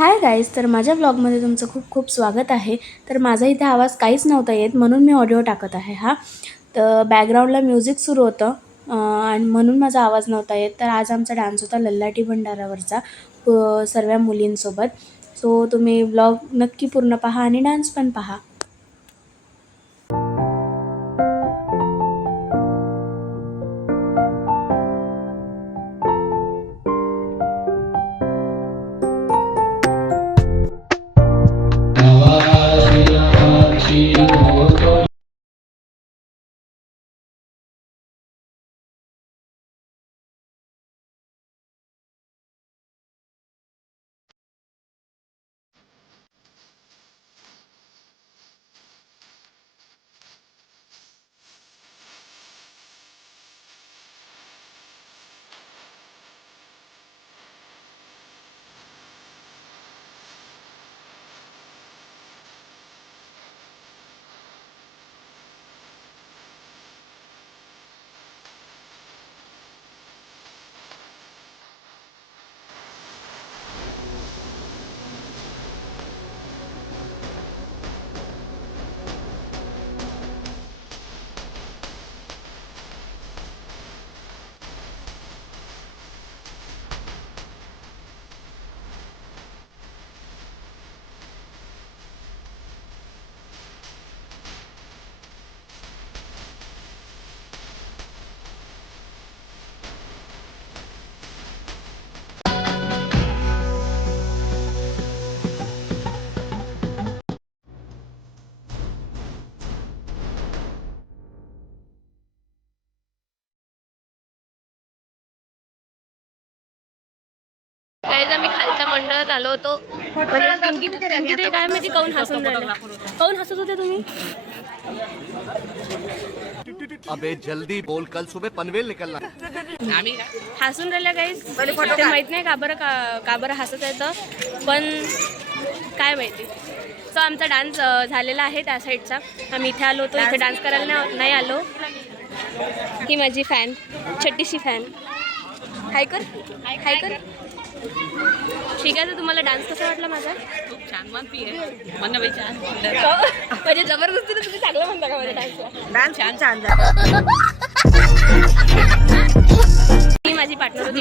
Hi guys, तर माझ्या ब्लॉगमध्ये तुमचं खूप खूप स्वागत आहे. तर माझा इथे आवाज काहीच नव्हता येत म्हणून मी ऑडिओ टाकत आहे तर बॅकग्राऊंडला म्युझिक सुरू होतं आणि म्हणून माझा आवाज नव्हता येत. तर आज आमचा डान्स होता लल्लाटी भंडारावरचा सर्व मुलींसोबत. सो तुम्ही ब्लॉग नक्की पूर्ण पहा आणि डान्स पण पहा. गाईज आम्ही खालच्या मंडळात आलो होतो. ते काय माहिती काऊन हसून राहिले, काऊन हसत होते तुम्ही? अबे जल्दी बोल, कल सुबह पनवेल निकलना. आम्ही हसून राहिल्या गाईज. ते माहित नाही का बरं हसत येतं, पण काय माहिती. सो आमचा डान्स झालेला आहे त्या साईडचा. आम्ही इथे आलो होतो, इथे डान्स करायला नाही आलो. ही माझी फॅन, छोटीशी फॅन. हाय कर, हाय कर. ठीक आहे. तर तुम्हाला डान्स कसा वाटला माझा? खूप छान म्हणती आहे. म्हणणं बाई छान. म्हणजे जबरदस्तीने तुम्ही चांगलं म्हणता का माझ्या डान्सला? डान्स छान झाला. ही माझी पार्टनर होती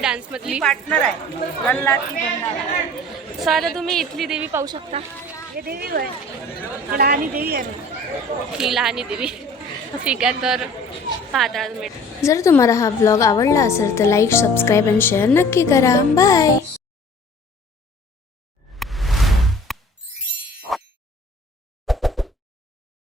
डान्समधली. पार्टनर आहे लल्लाटी भंडारा. सो आता तुम्ही इथली देवी पाहू शकता. हे देवी होय, ही लहानी देवी आहे. ही लहानी देवी. ठीक आहे. तर पाहता मिनिट. जर तुम्हाला हा ब्लॉग आवडला असेल तर लाईक, सबस्क्राईब आणि शेअर नक्की करा. बाय.